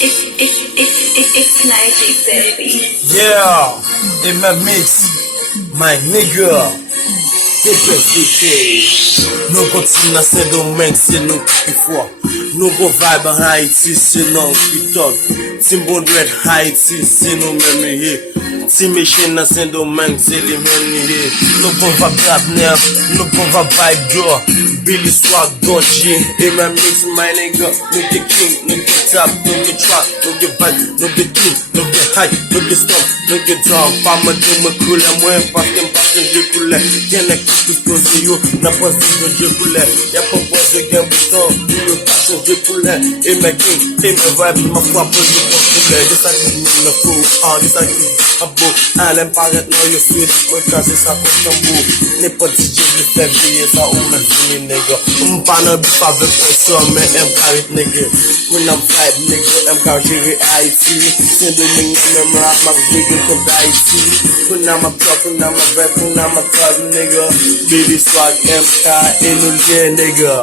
It's magic, baby. Yeah, in my mix, my nigga, TPSDK. Nou kontina se domen, se nou ki fwa. Nou go vibe an Haiti, se nou ki talk. Timbo Red Haiti, se nou men me he. Ti Machine na se domen, se li men me he. Nou kon va grab nev, nou kon va vibe door. Billy Swag, Dodgy, in my mix, my nigga. Nou ke king, nou ke tap, nou ke trap, nou ke vibe, nou ke king, nou ke high, nou ke stop, nou ke drop. Pa ma di me koule mwen, paske m paske je koule. Gen ek tout pose yo, na pose yo je koule. Ya pa pose gen bouton, yo paske je koule. E me king, e me vibe, ma fwa pose yo koule. Yo sa ki me fou, yo sa ki abo. Alem paret nou yo sweet, mwen kaze sa kostambo. Ne pa DJ vle fe veye sa ou men vini nigga. Mpana bif avek person, men em karit nigga. When I'm vibe nigga, em ka jere Haiti. Sen de men men rap mak jere kon Haiti. When I'm a talk, when I'm a rap, when I'm a talk nigga. Billy Swag, MK, e nou liye nigga.